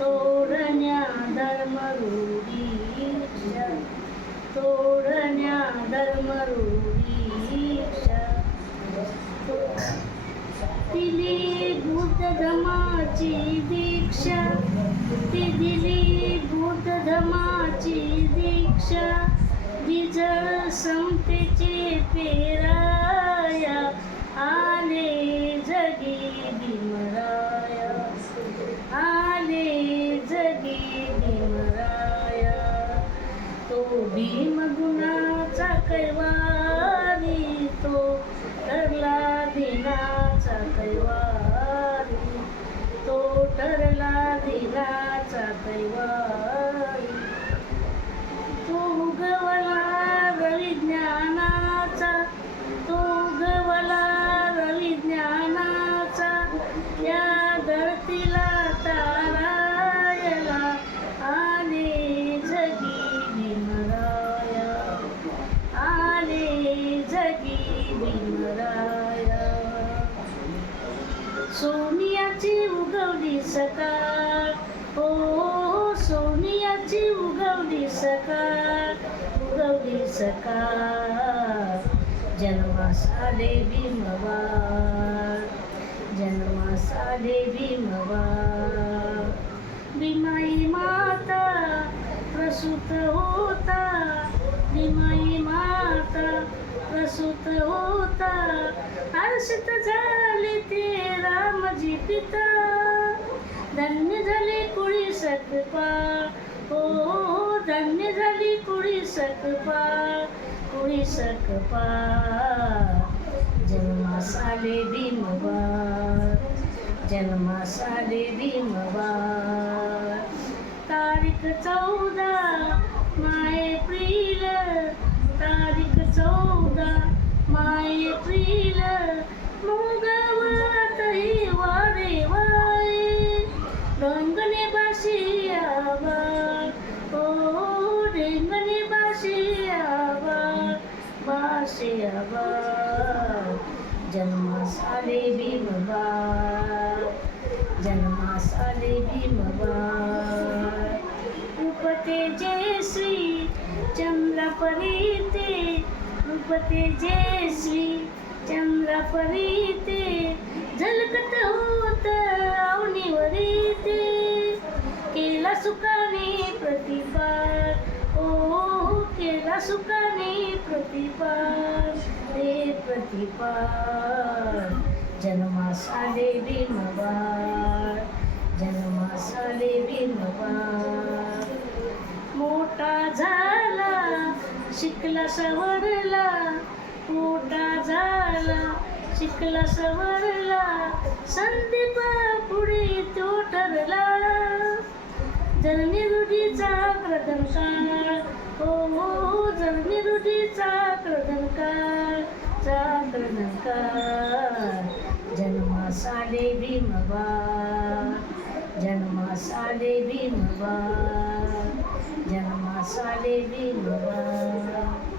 तोडण्या धर्मरूढीच्या, तोडण्या धर्मरूढीच्या, दिली बुद्ध धम्माची दीक्षा, ती दिली बुद्ध धम्माची दीक्षा, बीज समतेचे पेराया, आले जगी भीमराया, आले जगी भीमराया. तो भीम गुणाचा कैवारी, तो ठरला दिनाचा कैवारी, तो ठरला दिनाचा कैवारी. तो उगवला रवी ज्ञानाचा, तो उगवला रवी ज्ञानाचा, या धरतीला तारायला, आले जगी भीमराया, आले जगी भीमराया. सोनियाची उगवली सकाळ, हो सोनियाची उगवली सकाळ, उगवली सकाळ, जन्मास आले भीमवार, जन्मास आले भीमवार. भीमाई माता प्रसूत होता, भीमाई माता प्रसूत होता, हर्षित झाले ते रामजी पिता, धन्य झाली कुळी सकपाळ, हो धन्य झाली कुळी सकपाळ, कुळी सकपाळ. जन्मास आले भीमवार, जन्मास आले भीमवार. तारीख 14 माय एप्रिल, तारीख 14 माय एप्रिल, मोगवातही वारे वारे, ढंगणे बाशी आवाज, हो ढेंगणे बाशी आवाज, बाशी आवाज. जन्मास आले भीमवार, जन्मास आले भीमवार. रूपते जय श्री चंद्रापरी ते, रूपते जय श्री चंद्रापरी ते, झलकत होत अवनीवरी ते, केला सुखाने प्रतिपाळ, ओ केला सुखाने प्रतिपाळ, रे प्रतिपाळ. जन्मास आले भीमवार, जन्मास आले भीमवार. मोठा झाला शिकला सवरला, मोठा झाला शिकला सवरला, संदीपा पुढे तो ठरला, जननी रूढीचा क्रदंकाळ, हो जननी रूढीचा क्रदंकाळ, क्रदंकाळ. जन्मास आले भीमवार, जन्मास आले भीमवार, जन्मास आले भीमवार.